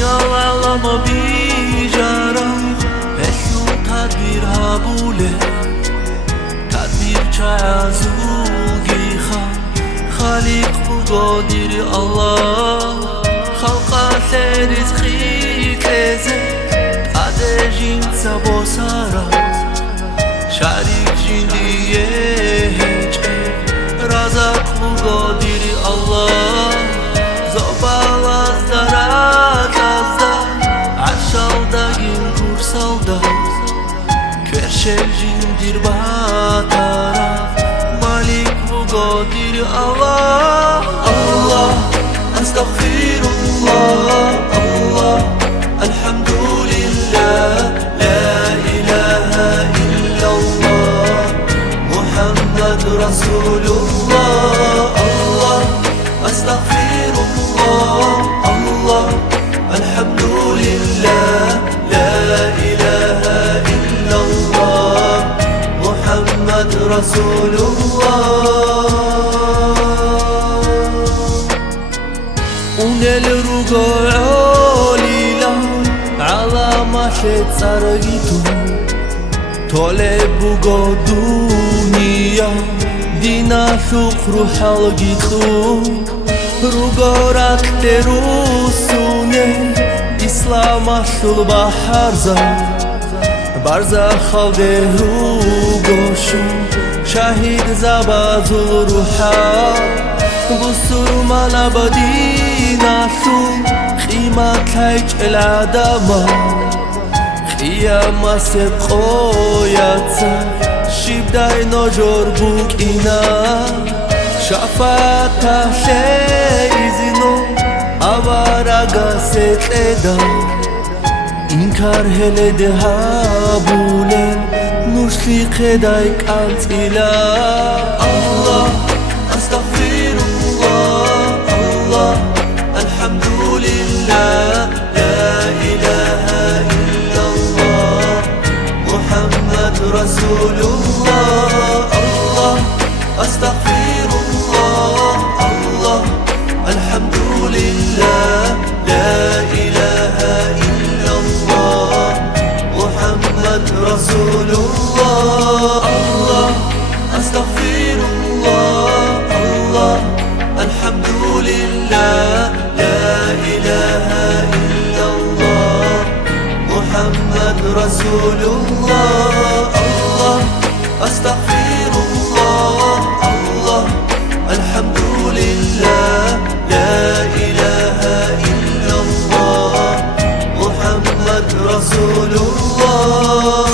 Yalalama bijara Esu tadbir habule Tadbir çazugiha Khalik bu qadir Allah Khalqa rizqi teze Ade jinsa bosara Sharik jindiye heche Razak bu qadir Allah Zobalaz darat azda Aşaldagin kursalda Kerşel jindir bataraf Malik bu qadir Allah Allah Estağfirullah Allah Elhamdülillah La ilahe illallah Muhammed Resulullah Allah Estağfirullah Allah Elhamdülillah La ilahe illallah Muhammed Resulullah Unel rugo olila Ala mashet sargitu Tole bugo dunia Dina shukru halgitu Rugo rakte rusune İslam aşul baharza Barza halde rugoşu Şahid zabazul ruha Busurman abadinasu Qimat hayç el adama Qiyama seb qoyatsa Shibday nojor buk ina Shafat tahle izino Avaraga setleda İnkar helede habulen Nushli qeday kantila Allah Estağfirullah Allah Elhamdülillah La ilahe illallah Muhammed Resulullah Allah Estağfirullah Allah Elhamdülillah La ilahe illallah Muhammed Resulullah Allah Estağfirullah Elhamdülillah La ilahe illallah Muhammed Resulullah Allah Estağfirullah Allah Elhamdülillah La ilahe illallah Muhammed Resulullah